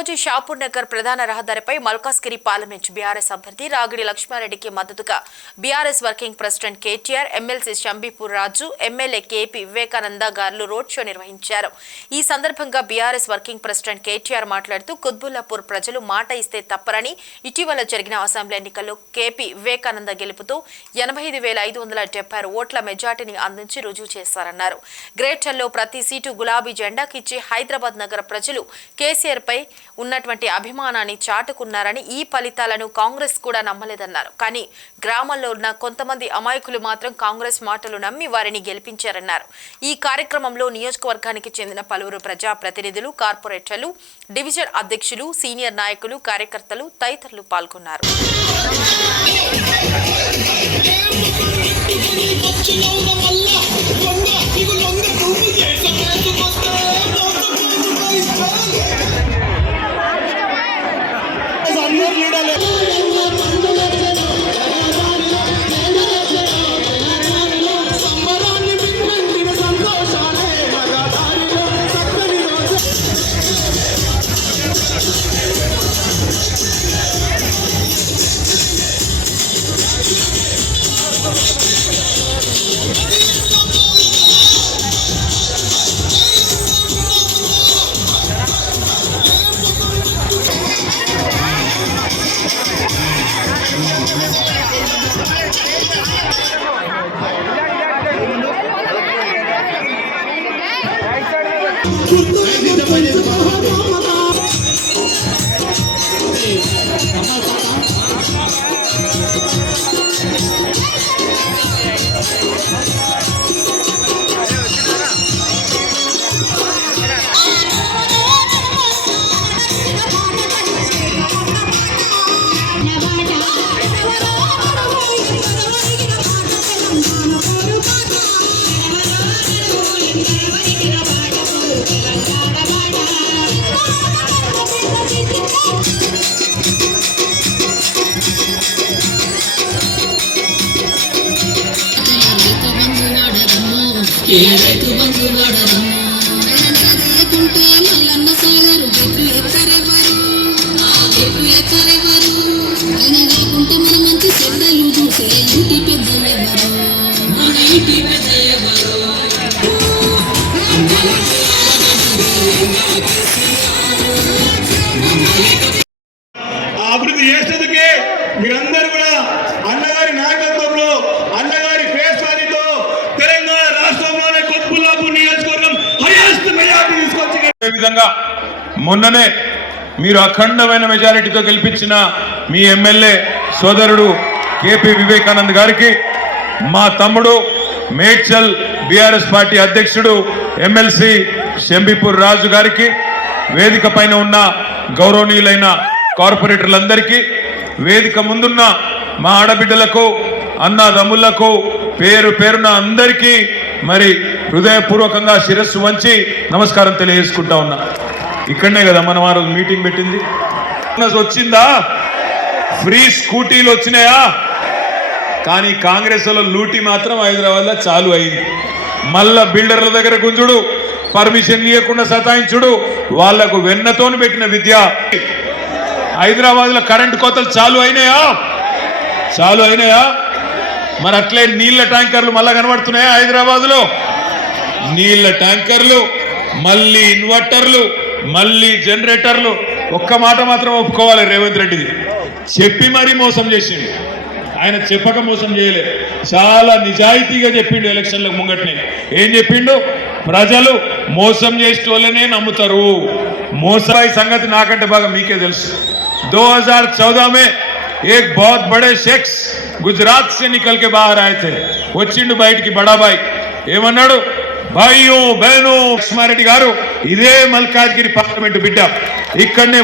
రోజు షాపూర్ నగర్ ప్రధాన రహదారిపై మల్కాజ్గిరి పార్లమెంట్ బీఆర్ఎస్ అభ్యర్థి రాగిడి లక్ష్మారెడ్డికి మద్దతుగా BRS working president KTR, MLC Shambipur రాజు, ఎమ్మెల్యే కేపీ వివేకానంద గారు రోడ్ షో నిర్వహించారు. ఈ సందర్భంగా బీఆర్ఎస్ వర్కింగ్ ప్రెసిడెంట్ కేటీఆర్ మాట్లాడుతూ కుత్బుల్లాపూర్ ప్రజలు మాట ఇస్తే తప్పరని, ఇటీవల జరిగిన అసెంబ్లీ ఎన్నికల్లో కేపీ వివేకానంద గెలుపుతో 85,576 ఓట్ల మెజార్టీని అందించి రుజువు చేశారన్నారు. గ్రేటర్లో ప్రతి సీటు గులాబీ జెండాకిచ్చి హైదరాబాద్ నగర ప్రజలు కేసీఆర్ పై ఉన్నటువంటి అభిమానాన్ని చాటుకున్నారని, ఈ ఫలితాలను కాంగ్రెస్ కూడా నమ్మలేదన్నారు. కానీ గ్రామాల్లో ఉన్న కొంతమంది అమాయకులు మాత్రం కాంగ్రెస్ మాటలు నమ్మి వారిని గెలిపించారన్నారు. ఈ కార్యక్రమంలో నియోజకవర్గానికి చెందిన పలువురు ప్రజా ప్రతినిధులు, కార్పొరేటర్లు, డివిజన్ అధ్యక్షులు, సీనియర్ నాయకులు, కార్యకర్తలు తదితరులు పాల్గొన్నారు. అభివృద్ధి చేసేందుకే మీరందరూ కూడా అన్నగారి నాయకత్వంలో, అన్నగారి ఫేస్ వాల్యూతో తెలంగాణ రాష్ట్రంలోనే కుత్బుల్లాపూర్ నియోజకవర్గం హైయెస్ట్ మెజారిటీ తీసుకొచ్చి విధంగా మొన్ననే మీరు అఖండమైన మెజారిటీతో గెలిపించిన మీ ఎమ్మెల్యే సోదరుడు కేపీ వివేకానంద్ గారికి, మా తమ్ముడు మేడ్చల్ బీఆర్ఎస్ పార్టీ అధ్యక్షుడు ఎమ్మెల్సీ షంబీపూర్ రాజు గారికి, వేదిక పైన ఉన్న గౌరవనీయులైన కార్పొరేటర్లందరికీ, వేదిక ముందున్న మా ఆడబిడ్డలకు, అన్నదమ్ములకు పేరు పేరున అందరికీ మరి హృదయపూర్వకంగా శిరస్సు వంచి నమస్కారం తెలియజేసుకుంటా ఉన్నా. ఇక్కడనే కదా మనం ఆ రోజు మీటింగ్ పెట్టింది. వచ్చిందా? ఫ్రీ స్కూటీలు వచ్చినాయా? కానీ కాంగ్రెస్ లో లూటీ మాత్రం హైదరాబాద్లో చాలు అయింది. మళ్ళా బిల్డర్ల దగ్గర గుంజుడు, పర్మిషన్ ఇవ్వకుండా సతాయించుడు, వాళ్లకు వెన్నతోని పెట్టిన విద్య. హైదరాబాద్ లో కరెంటు కోతలు చాలు అయినాయా? చాలు అయినాయా? మరి అట్లే నీళ్ల ట్యాంకర్లు మళ్ళా కనబడుతున్నాయా హైదరాబాద్ లో? నీళ్ల ట్యాంకర్లు, మళ్ళీ ఇన్వర్టర్లు, మళ్ళీ జనరేటర్లు. ఒక్క మాట మాత్రం ఒప్పుకోవాలి, రేవంత్ రెడ్డిది చెప్పి మరీ మోసం చేసిండు. ఆయన చెప్పక మోసం చేయలే, చాలా నిజాయితీగా చెప్పిండు. ఎలక్షన్లకు ముంగట్నే ఏం చెప్పిండు? ప్రజలు మోసం చేసేటోళ్ళనే నమ్ముతారు. మోసరాయి సంగతి నాకంటే బాగా మీకే తెలుసు. 2014 में एक बहुत बड़े शख्स गुजरात से निकल के बाहर आए थे. వచ్చిండు బయటికి బడా బాయ్, ఏమన్నాడు? భాయ్యో బహనో లక్ష్మారెడ్డి గారు ఇదే మల్కాజ్గిరి పార్లమెంటు బిడ్డ, ఇక్కడనే